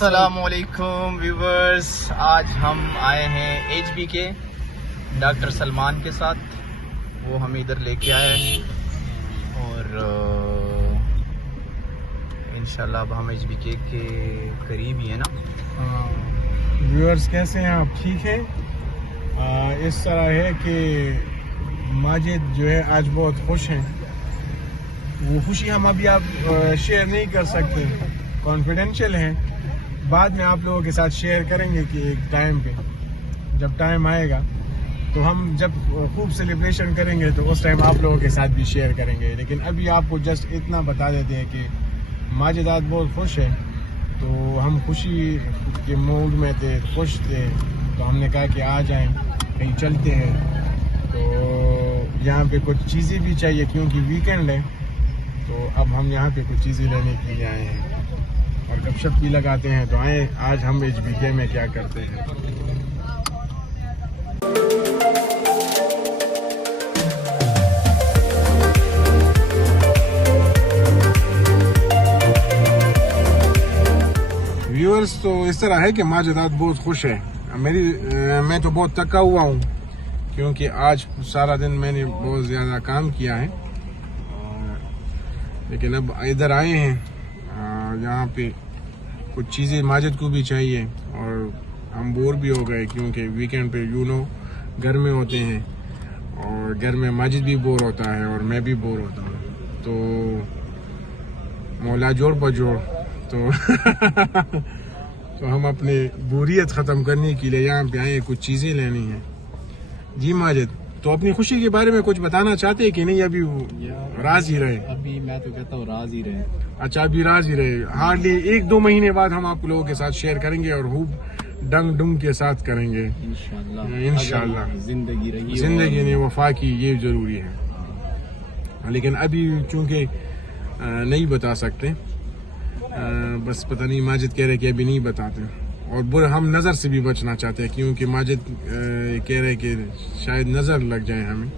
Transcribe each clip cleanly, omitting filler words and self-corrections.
अस्सलामुअलैकुम व्यूवर्स, आज हम आए हैं HBK डॉक्टर सलमान के साथ। वो हमें इधर लेके आए हैं और इंशाल्लाह अब हम HBK के करीब ही है ना। व्यूअर्स कैसे हैं आप? ठीक है। इस तरह है कि माजिद जो है आज बहुत खुश हैं। वो खुशी हम अभी आप शेयर नहीं कर सकते, कॉन्फिडेंशियल हैं। बाद में आप लोगों के साथ शेयर करेंगे कि एक टाइम पे जब टाइम आएगा तो हम जब खूब सेलिब्रेशन करेंगे तो उस टाइम आप लोगों के साथ भी शेयर करेंगे। लेकिन अभी आपको जस्ट इतना बता देते हैं कि माजिद आज बहुत खुश है, तो हम खुशी के मूड में थे, खुश थे, तो हमने कहा कि आ जाएं, कहीं चलते हैं। तो यहाँ पे कुछ चीज़ें भी चाहिए क्योंकि वीकेंड है, तो अब हम यहाँ पे कुछ चीज़ें लेने के लिए आए हैं और गपशप भी लगाते हैं। तो आए आज हम HBK में क्या करते हैं। व्यूअर्स, तो इस तरह है कि माजिद आज बहुत खुश है। मैं तो बहुत थका हुआ हूँ क्योंकि आज सारा दिन मैंने बहुत ज़्यादा काम किया है, लेकिन अब इधर आए हैं। यहाँ पे कुछ चीज़ें माजिद को भी चाहिए और हम बोर भी हो गए क्योंकि वीकेंड पे घर में होते हैं और घर में माजिद भी बोर होता है और मैं भी बोर होता हूँ। तो मौला जोड़ बजोड़ तो तो हम अपने बोरियत ख़त्म करने के लिए यहाँ पे आए, कुछ चीज़ें लेनी है। जी माजिद, तो अपनी खुशी के बारे में कुछ बताना चाहते हैं कि नहीं? अभी राज ही रहे? अभी मैं तो कहता हूँ राज ही रहे। अच्छा, अभी राज ही रहे। हार्डली 1-2 महीने बाद हम आप लोगों के साथ शेयर करेंगे और खूब डंग डुंग के साथ करेंगे इंशाल्लाह। जिंदगी ने वफा की, ये जरूरी है। लेकिन अभी चूंकि नहीं बता सकते, बस पता नहीं, माजिद कह रहे कि अभी नहीं बताते और हम नज़र से भी बचना चाहते हैं क्योंकि माजिद कह रहे कि शायद नज़र लग जाए हमें,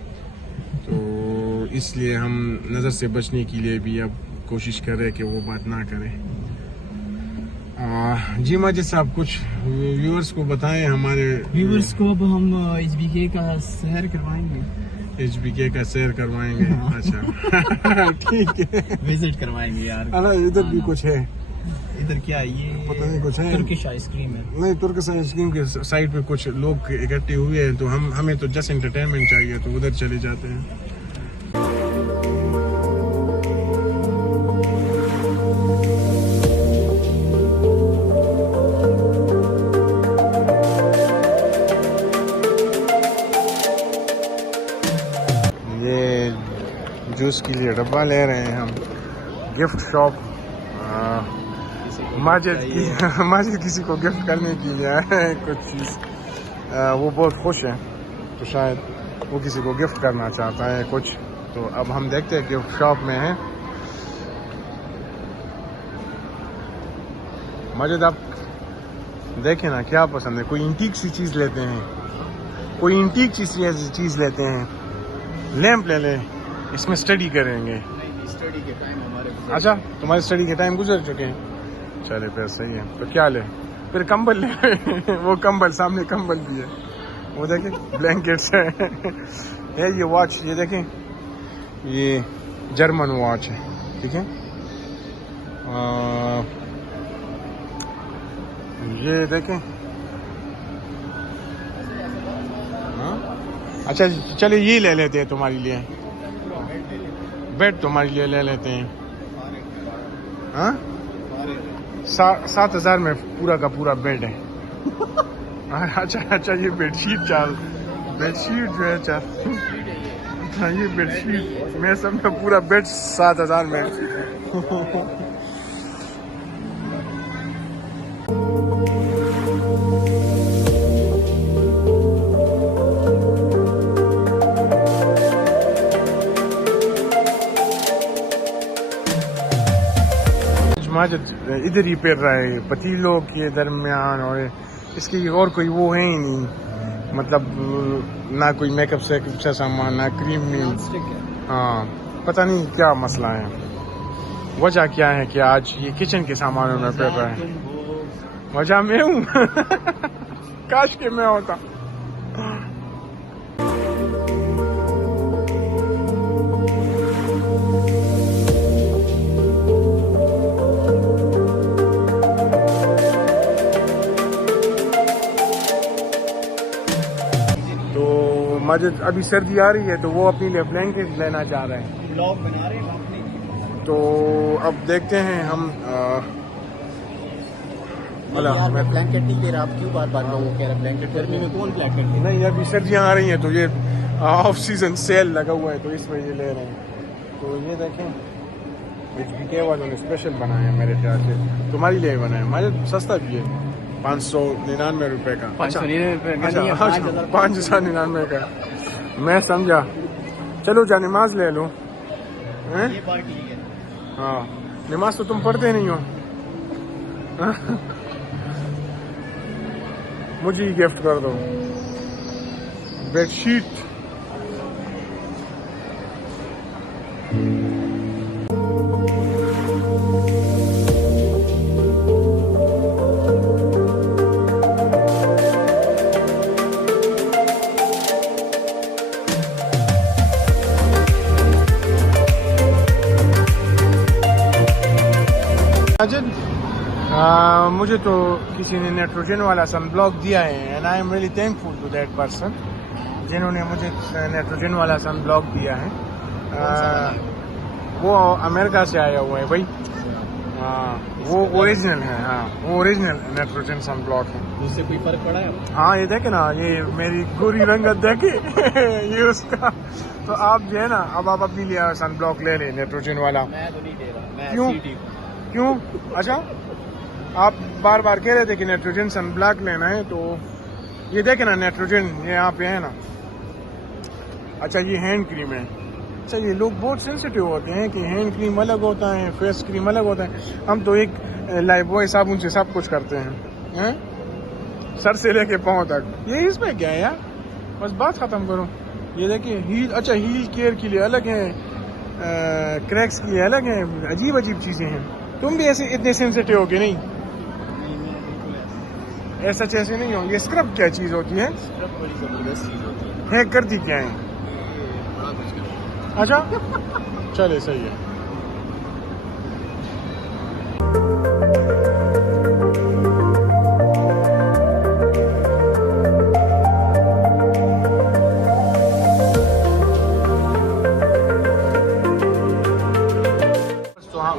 तो इसलिए हम नज़र से बचने के लिए भी अब कोशिश कर रहे हैं कि वो बात ना करें। जी माजिद साहब, कुछ व्यूअर्स को बताएं। हमारे व्यूअर्स को अब हम HBK का सैर करवाएंगे। HBK का सैर करवाएंगे? अच्छा ठीक है, विजिट करवाएंगे यार। इधर भी कुछ है। इधर क्या है? ये पता नहीं, कुछ है। तुर्किश आइसक्रीम है। नहीं, तुर्किश आइसक्रीम के साइड पे कुछ लोग इकट्ठे हुए हैं, तो हमें तो जस्ट एंटरटेनमेंट चाहिए, तो उधर चले जाते हैं। ये जूस के लिए डब्बा ले रहे हैं हम। गिफ्ट शॉप माजिद किसी को गिफ्ट करने के लिए आए हैं कुछ चीज़। वो बहुत खुश है, तो शायद वो किसी को गिफ्ट करना चाहता है कुछ। तो अब हम देखते हैं गिफ्ट शॉप में है। माजिद, आप देखें ना क्या पसंद है। कोई इंटीक सी चीज़ लेते हैं, कोई इंटीक चीज़ लेते हैं। लैंप ले लें, इसमें स्टडी करेंगे। स्टडी के टाइम हमारे। अच्छा, तुम्हारे स्टडी के टाइम गुजर चुके हैं। चले, फिर सही है। तो क्या ले? फिर कंबल ले वो कंबल, सामने कंबल भी है, वो देखें, ब्लैंकेट्स है। ये वॉच, ये देखें, ये जर्मन वॉच है, ठीक है। ये देखें। हाँ, अच्छा चलिए ये ले लेते हैं तुम्हारे लिए। बेड तुम्हारे लिए ले लेते हैं। हाँ, 7,000 में पूरा का पूरा बेड है। अच्छा, ये बेडशीट जो है अच्छा, ये बेडशीट मैं समझा पूरा बेड 7,000 में। माजिद इधर ही पैर रहा है, पतीलों के दरमियान, और इसकी और कोई वो है ही नहीं, मतलब ना कोई मेकअप से अच्छा सामान, ना क्रीम नहीं। हाँ, पता नहीं क्या मसला है, वजह क्या है कि आज ये किचन के सामानों में पैर रहा है। वजह मैं हूँ। काश के मैं होता। तो माजिद अभी सर्दी आ रही है तो वो अपने लिए ब्लैंकेट लेना चाह रहे हैं। ब्लॉग बना रहे हैं अपने। तो अब देखते हैं हम यार मैं ब्लैंकेट नहीं ले रहा, आप क्यों बार बार लोगों कह रहे ब्लैंकेट? गर्मी में कौन ब्लैंकेट? नहीं, अभी सर्दियाँ आ रही हैं तो ये ऑफ सीजन सेल लगा हुआ है तो इस वजह ले रहे हैं। तो ये देखें HBK वालों ने स्पेशल बनाया है मेरे ख्याल से, तुम्हारे लिए बनाया। मुझे सस्ता भी है, 599 रुपये का। 599 का मैं समझा। चलो जा नमाज ले लो। ये बात ठीक है। हाँ, नमाज तो तुम पढ़ते नहीं हो। मुझे ही गिफ्ट कर दो बेडशीट। मुझे तो किसी ने नाइट्रोजन वाला सनब्लॉक दिया है and I am really thankful to that person जिन्होंने मुझे नाइट्रोजन वाला सनब्लॉक दिया है। वो अमेरिका से आया हुआ है भाई। वो ओरिजिनल है। हाँ, वो ओरिजिनल नाइट्रोजन सनब्लॉक है। उससे कोई फर्क पड़ा है? हाँ, ये देखे ना, ये मेरी गोरी रंगत देखे। ये उसका। तो आप जो है ना, अब आप अपने लिए सनब्लॉक ले लें नाइट्रोजन वाला। मैं तो नहीं ले रहा। क्यों? क्यों? अच्छा, आप बार बार कह रहे थे कि नाइट्रोजन सनब्लॉक लेना है, तो ये देखे ना नाइट्रोजन ये यहाँ पे है ना। अच्छा, ये हैंड क्रीम है। अच्छा, ये लोग बहुत सेंसिटिव होते हैं कि हैंड क्रीम अलग होता है, फेस क्रीम अलग होता है। हम तो एक लाइफबॉय साबुन से सब कुछ करते हैं, सर से लेके पाँव तक। ये इसमें क्या है यार, बस बात खत्म करो। ये देखिए हील। अच्छा, हील केयर के लिए अलग है, क्रैक्स के लिए अलग है, अजीब अजीब चीजें हैं। तुम भी ऐसे इतने सेंसिटिव हो कि नहीं? ऐसा ऐसे नहीं हो। ये स्क्रब क्या चीज होती है? स्क्रब बड़ी जबरदस्त चीज होती है। है करती क्या है? बड़ा कुछ करती अच्छा, चले सही है।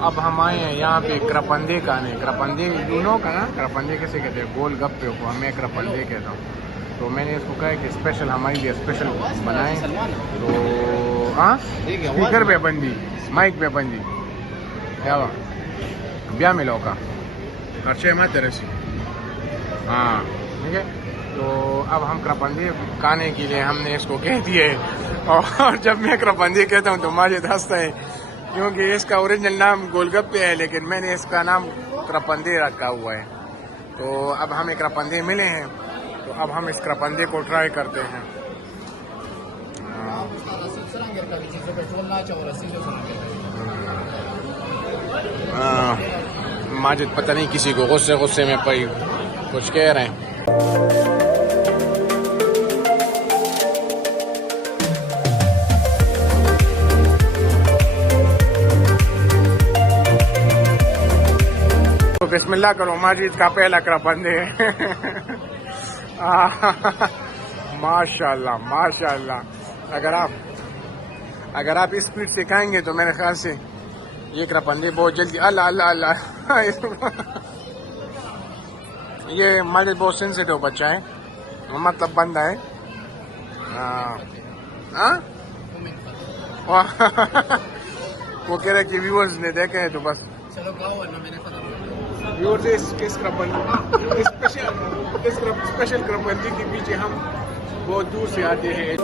अब हम आए हैं यहाँ पे क्रपंदे का। नहीं, क्रपंदे यूनो का ना, क्रपंदे कैसे कहते हैं? गोल गप्पे को हमें क्रपंदे कहता हूँ। तो मैंने इसको कहा कि स्पेशल हमारे लिए स्पेशल बनाएं। तो हाँ, स्पीकर पे बंदी, माइक पे बंदी क्या हुआ? ब्याह में लौका खर्चे मत रसी। हाँ, ठीक है। तो अब हम क्रपंदे खाने के लिए हमने इसको कह दिए। और जब मैं क्रपंदे कहता हूँ तो माजिद हंसता है, क्योंकि इसका ओरिजिनल नाम गोलगप्पे है, लेकिन मैंने इसका नाम क्रपंदे रखा हुआ है। तो अब हमें क्रपंदे मिले हैं, तो अब हम इस क्रपंदे को ट्राई करते हैं। माजिद पता नहीं किसी को गुस्से में पड़ी कुछ कह रहे हैं। बिस्मिल्लाह करो, माजिद का पहला क्रपंदे। माशाल्लाह माशाल्लाह। अगर आप स्पीड से खाएंगे तो मेरे ख्याल से ये क्रपंदे बहुत जल्दी। अल्लाह अल्लाह अल्लाह। ये माजिद बहुत सेंसिटिव बच्चा है, मतलब बंदा है। वो कह रहे कि व्यूअर्स ने देखे हैं तो बस चलो खाओ वरना मैंने खत्म। स्पेशल क्रपंदी के पीछे हम बहुत दूर से आते हैं।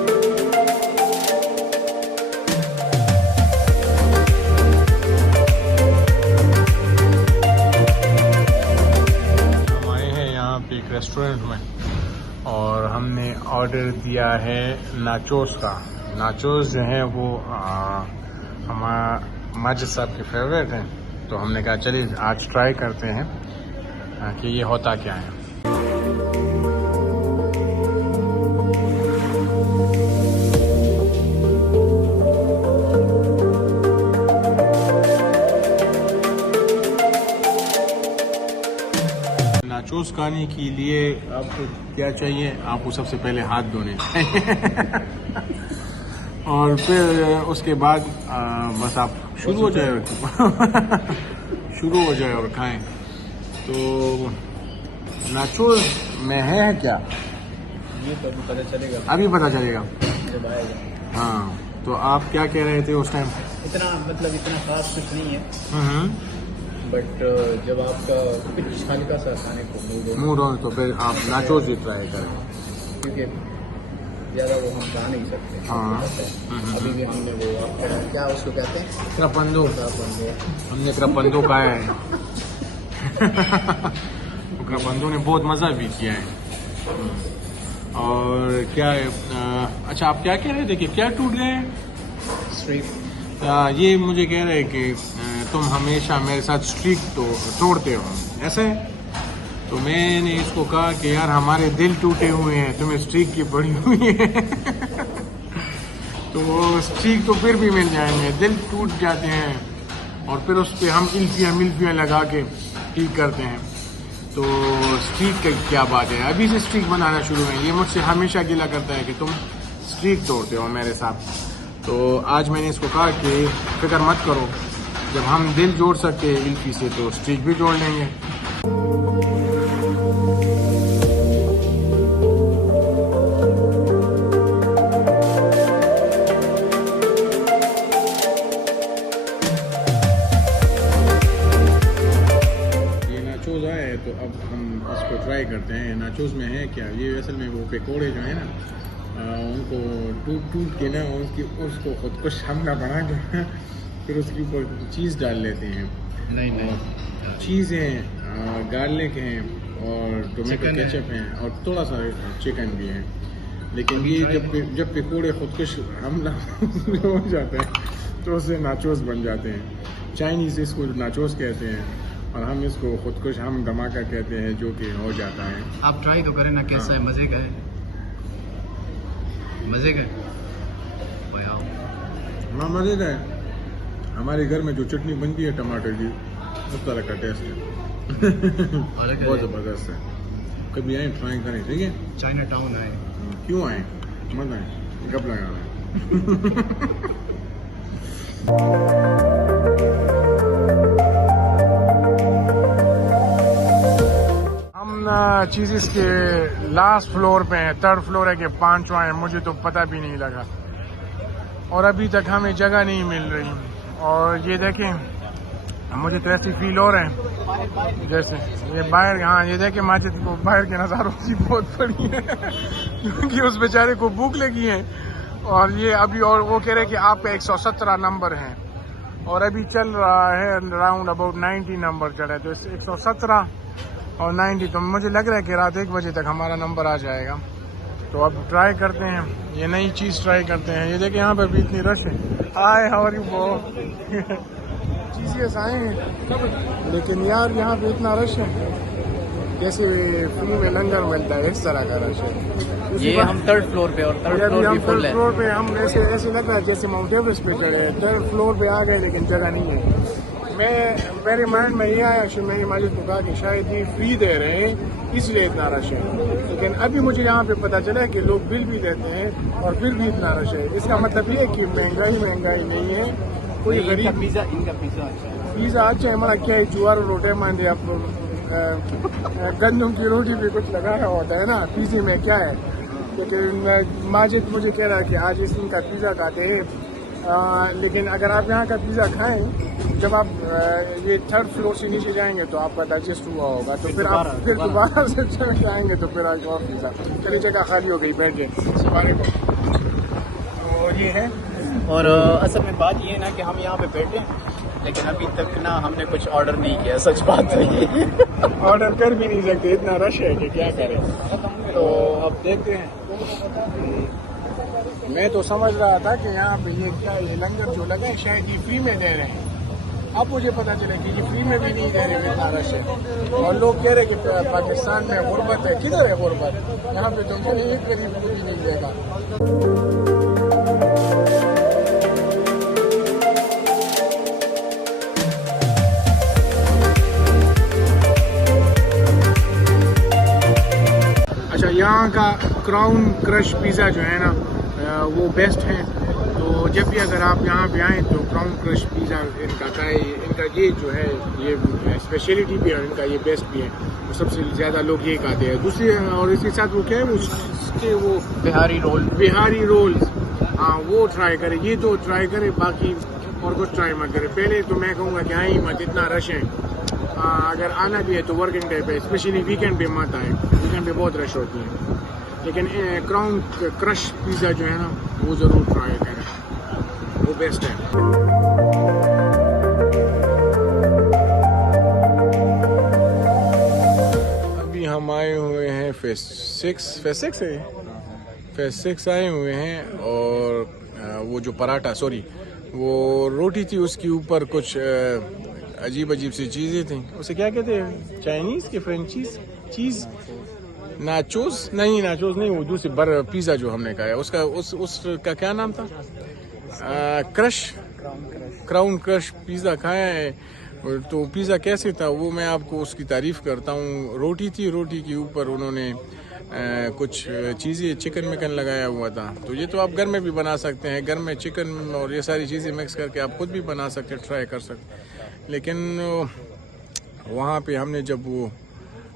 हम आए हैं यहाँ पे एक रेस्टोरेंट में और हमने ऑर्डर दिया है नाचोस का। नाचोस जो है वो हमारा माजिद साहब के फेवरेट हैं, तो हमने कहा चलिए आज ट्राई करते हैं। कि ये होता क्या है। नाचोस खाने के लिए आपको क्या चाहिए? आपको सबसे पहले हाथ धोने चाहिए और फिर उसके बाद बस आप शुरू हो जाए शुरू हो जाए और खाएं। तो नाचोस में है क्या ये तो अभी पता चलेगा, अभी पता चलेगा। जब आएगा। हाँ, तो आप क्या कह रहे थे उस टाइम? इतना मतलब इतना खास कुछ नहीं है, बट जब आपका कुछ हल्का सा खाने को मूड हो तो फिर आप नाचोस ही ट्राई करें, क्योंकि ज़्यादा वो हम खा नहीं सकते। हाँ। अभी भी हमने वो आपका क्या उसको कहते हैं, क्रपंदो, हमने क्रपंदो खाया है क्रपंदो ने बहुत मज़ा भी किया है। और क्या है, अच्छा आप क्या कह रहे थे कि क्या टूट गए हैं? स्ट्रीट ये मुझे कह रहे हैं कि तुम हमेशा मेरे साथ स्ट्रीक तो तोड़ते हो, ऐसे? तो मैंने इसको कहा कि यार हमारे दिल टूटे हुए हैं, तुम्हें स्ट्रीक की पड़ी हुई है तो वो स्ट्रीक तो फिर भी मिल जाएंगे, दिल टूट जाते हैं और फिर उस पर हम इल्फियाँ मिल्फियाँ लगा के ठीक करते हैं। तो स्ट्रीक की क्या बात है, अभी से स्ट्रीक बनाना शुरू है। ये मुझसे हमेशा गिला करता है कि तुम स्ट्रीक तोड़ते हो मेरे साथ। तो आज मैंने इसको कहा कि फिक्र मत करो, जब हम दिल जोड़ सकते हैं इल्फी से तो स्ट्रीक भी जोड़ लेंगे। तो अब हम इसको ट्राई करते हैं। नाचोस में है क्या, ये असल में वो पकौड़े जो है ना, उनको टूट के ना उसको खुदकुश हमला बना के फिर उसके ऊपर चीज़ डाल लेते हैं। नहीं चीज़ें गार्लिक हैं और टोमेटो केचप हैं और थोड़ा सा चिकन भी है। लेकिन ये जब पकौड़े खुदकुश हमला हो जाता है तो उससे नाचोस बन जाते हैं। चाइनीज़ इसको नाचोस कहते हैं और हम इसको खुदकुश हम धमाका कहते हैं, जो कि हो जाता है। आप ट्राई तो करें ना, कैसा है, मज़े का है, मज़े का है। हाँ मज़े का है। हमारे घर में जो चटनी बनती है टमाटर की, उस तरह का टेस्ट है बहुत ज़बरदस्त है। कभी आए ट्राई करें, ठीक है? चाइना टाउन आए, क्यों आए, मत आए, गप लगा रहे चीज़ के लास्ट फ्लोर पे है, थर्ड फ्लोर है कि पांचवा है, मुझे तो पता भी नहीं लगा और अभी तक हमें जगह नहीं मिल रही। और ये देखें, मुझे तो ऐसी फील हो रहा है जैसे ये बाहर, हाँ ये देखें माजिद को बाहर के नज़ारों की बहुत बड़ी है क्योंकि उस बेचारे को भूख लगी है और ये अभी, और वो कह रहे हैं कि आप 117 नंबर हैं और अभी चल रहा है अराउंड अबाउट 90 नंबर चल रहा है। तो 117 और 90, तो मुझे लग रहा है कि रात 1 बजे तक हमारा नंबर आ जाएगा। तो अब ट्राई करते हैं, ये नई चीज़ ट्राई करते हैं। ये देखिए यहाँ पर भी इतनी रश है। Hi how are you bro चीज़ें आए हैं, लेकिन यार यहाँ पे इतना रश है जैसे फ्री में लंगर मिलता है, इस तरह का रश है। ये हम थर्ड फ्लोर पे, और थर्ड फ्लोर भी फुल है। फ्लोर पे हम ऐसे लग रहा है जैसे माउंट एवरेस्ट पे चढ़े, थर्ड फ्लोर पे आ गए लेकिन जगह नहीं है। मेरे माइंड में ये आया कि मैंने माजिद को कहा कि शायद ये फ्री दे रहे हैं इसलिए इतना रश है, लेकिन अभी मुझे यहाँ पे पता चला है कि लोग बिल भी देते हैं और फिर भी इतना रश है। इसका मतलब ये है कि महंगाई नहीं है, कोई गरीब। इनका पिज़्ज़ा अच्छा है, हमारा क्या है, जुआर रोटे मानते आप गंदम की रोटी भी कुछ लगाया होता है ना पिज़्ज़े में, क्या है। लेकिन माजिद मुझे कह रहा है कि आज इस दिन का पिज़्ज़ा खाते हैं, लेकिन अगर आप यहाँ का पिज़्ज़ा खाएं, जब आप ये थर्ड फ्लोर से नीचे जाएंगे तो आपका डाइजेस्ट हुआ होगा, तो फिर आप फिर दोबारा से चढ़ जाएंगे तो फिर आज और पिज़्ज़ा। चलिए जगह खाली हो गई, बैठ गए। तो ये है, और असल में बात ये है ना कि हम यहाँ पे बैठे, लेकिन अभी तक ना हमने कुछ ऑर्डर नहीं किया, सच बात है ऑर्डर कर भी नहीं सकते, इतना रश है कि क्या करें। तो अब देखते हैं। मैं तो समझ रहा था कि यहाँ पे ये क्या, ये लंगर जो लगा है शायद ये फ्री में दे रहे हैं, अब मुझे पता चला कि ये फ्री में भी नहीं दे रहे इतना रश है। और लोग कह रहे कि पाकिस्तान में गुर्बत है। किधर है गुर्बत? यहाँ पे तुमको एक गरीब को भी नहीं देगा। अच्छा, यहाँ का क्राउन क्रश पिज़्ज़ा जो है ना वो बेस्ट है। तो जब भी अगर आप यहाँ पे आएँ तो क्राउन क्रश पिज़्ज़ा इनका का है, इनका ये जो है ये स्पेशलिटी भी है और इनका ये बेस्ट भी है। तो सबसे ज़्यादा लोग ये खाते हैं। दूसरी और इसके साथ वो क्या है वो बिहारी रोल, हाँ वो ट्राई करें। ये तो ट्राई करें, बाकी और कुछ ट्राई मत करें। पहले तो मैं कहूँगा कि आए मत, इतना रश है। अगर आना भी है तो वर्किंग डे पे, स्पेशली वीकेंड पे मत आए। वीकेंड पे बहुत रश होती है। लेकिन क्राउन क्रश पिज़्ज़ा जो है ना वो ज़रूर ट्राई करें, वो बेस्ट है। अभी हम आए हुए हैं फेस सिक्स आए हुए हैं। और वो जो पराठा वो रोटी थी, उसके ऊपर कुछ अजीब सी चीज़ें थी। उसे क्या कहते हैं? चाइनीज़ के फ्रेंचीज चीज़ नाचोस नहीं, वो दूसरी पिज़्ज़ा जो हमने खाया उसका क्या नाम था? क्राउन क्रश पिज़्ज़ा खाया है। तो पिज़्ज़ा कैसे था वो मैं आपको उसकी तारीफ़ करता हूँ। रोटी थी, रोटी के ऊपर उन्होंने कुछ चीज़ें चिकन मिकन लगाया हुआ था। तो ये तो आप घर में भी बना सकते हैं। घर में चिकन और ये सारी चीज़ें मिक्स करके आप खुद भी बना सकते हैं, ट्राई कर सकते हैं। लेकिन वहाँ पे हमने जब वो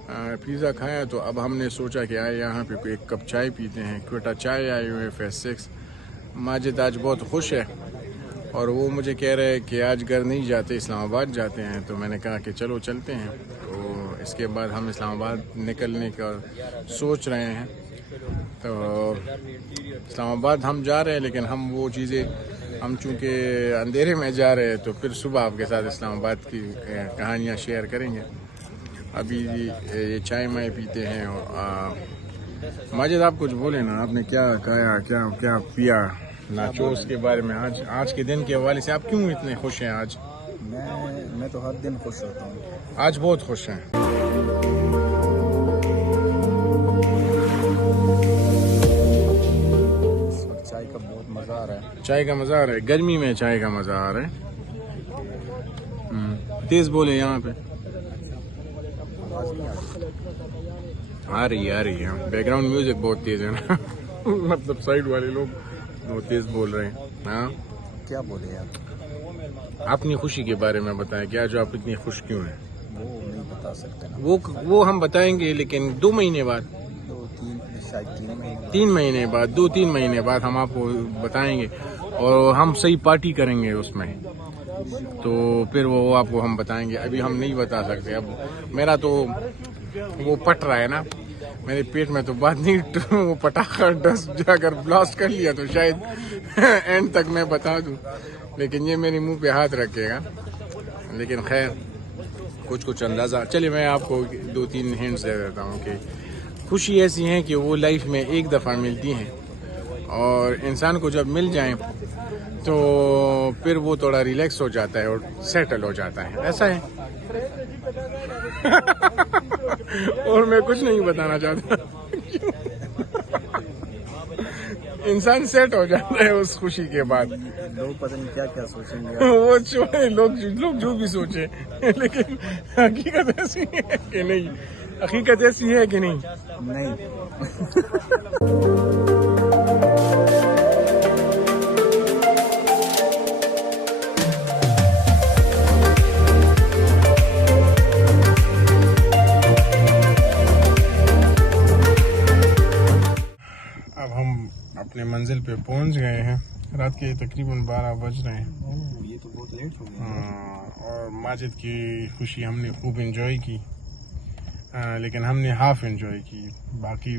पिज़्ज़ा खाया तो अब हमने सोचा कि आए यहाँ पे एक कप चाय पीते हैं। क्वेटा चाय आए हुए फेस 6। माजिद आज बहुत खुश है और वो मुझे कह रहे हैं कि आज घर नहीं जाते, इस्लामाबाद जाते हैं। तो मैंने कहा कि चलो चलते हैं। तो इसके बाद हम इस्लामाबाद निकलने का सोच रहे हैं। तो इस्लामाबाद हम जा रहे हैं, लेकिन हम वो चीज़ें हम चूँकि अंधेरे में जा रहे हैं तो फिर सुबह आपके साथ इस्लामाबाद की कहानियाँ शेयर करेंगे। अभी ये चाय माय पीते हैं। और माजिद आप कुछ बोले ना, आपने क्या खाया, क्या पिया नाचोस के बारे में? आज के दिन के हवाले से आप क्यों इतने खुश हैं आज? मैं तो हर दिन खुश होता हूँ। आज बहुत खुश हैं। चाय का बहुत मज़ा आ रहा है। चाय का मज़ा आ रहा है, गर्मी में चाय का मज़ा आ रहा है। तेज़ बोले यहाँ पे। आ रही है। बैकग्राउंड म्यूजिक बहुत तेज़ है ना मतलब साइड वाले लोग बहुत तेज़ बोल रहे हैं। हाँ, क्या बोले आप? अपनी खुशी के बारे में बताएं कि आज आप इतनी खुश क्यों हैं? वो नहीं बता सकते ना। वो हम बताएंगे, लेकिन 2 महीने बाद, 3 महीने बाद, 2-3 महीने बाद हम आपको बताएंगे। और हम सही पार्टी करेंगे उसमें, तो फिर वो आपको हम बताएंगे। अभी हम नहीं बता सकते। अब मेरा तो वो पट रहा है ना, मेरे पेट में तो बात नहीं वो पटाखा जाकर ब्लास्ट कर लिया तो शायद एंड तक मैं बता दूं, लेकिन ये मेरे मुंह पे हाथ रखेगा। लेकिन खैर कुछ अंदाज़ा। चलिए मैं आपको 2-3 हिंट्स दे देता हूँ कि खुशी ऐसी है कि वो लाइफ में एक दफ़ा मिलती हैं और इंसान को जब मिल जाए तो फिर वो थोड़ा रिलैक्स हो जाता है और सेटल हो जाता है। ऐसा है और मैं कुछ नहीं बताना चाहता इंसान सेट हो जाता है उस खुशी के बाद। लोग पता नहीं क्या सोचेंगे वो छोड़े, लोग जो भी सोचे लेकिन हकीकत ऐसी है कि नहीं? हकीकत ऐसी है कि नहीं? अब हम अपने मंजिल पे पहुंच गए हैं। रात के तकरीबन 12 बज रहे हैं। ये तो बहुत लेट हो गया। और माजिद की खुशी हमने खूब एंजॉय की, लेकिन हमने हाफ एंजॉय की। बाकी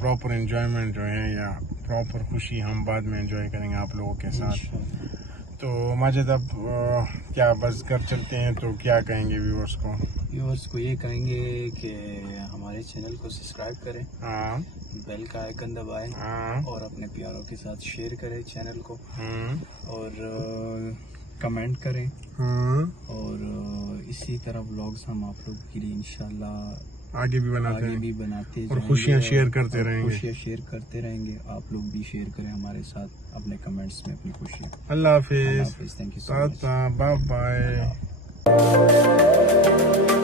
प्रॉपर एंजॉयमेंट जो है या प्रॉपर खुशी हम बाद में एंजॉय करेंगे आप लोगों के साथ। तो माजिद अब क्या बस घर चलते हैं तो क्या कहेंगे व्यूअर्स को? ये कहेंगे कि हमारे चैनल को सब्सक्राइब करें, हाँ, बेल का आइकन दबाएं, हाँ, और अपने प्यारों के साथ शेयर करें चैनल को। और कमेंट करें हाँ, और इसी तरह व्लॉग्स हम आप लोगों के लिए इंशाल्लाह आगे भी बनाते आगे हैं भी बनाते और जाएंगे खुशियाँ और- शेयर करते और रहेंगे। खुशियाँ शेयर करते रहेंगे। आप लोग भी शेयर करें हमारे साथ अपने कमेंट्स में अपनी खुशियाँ। अल्लाह अल्लाह हाफिज, हाफिज़, thank you so much. Tata, bye bye.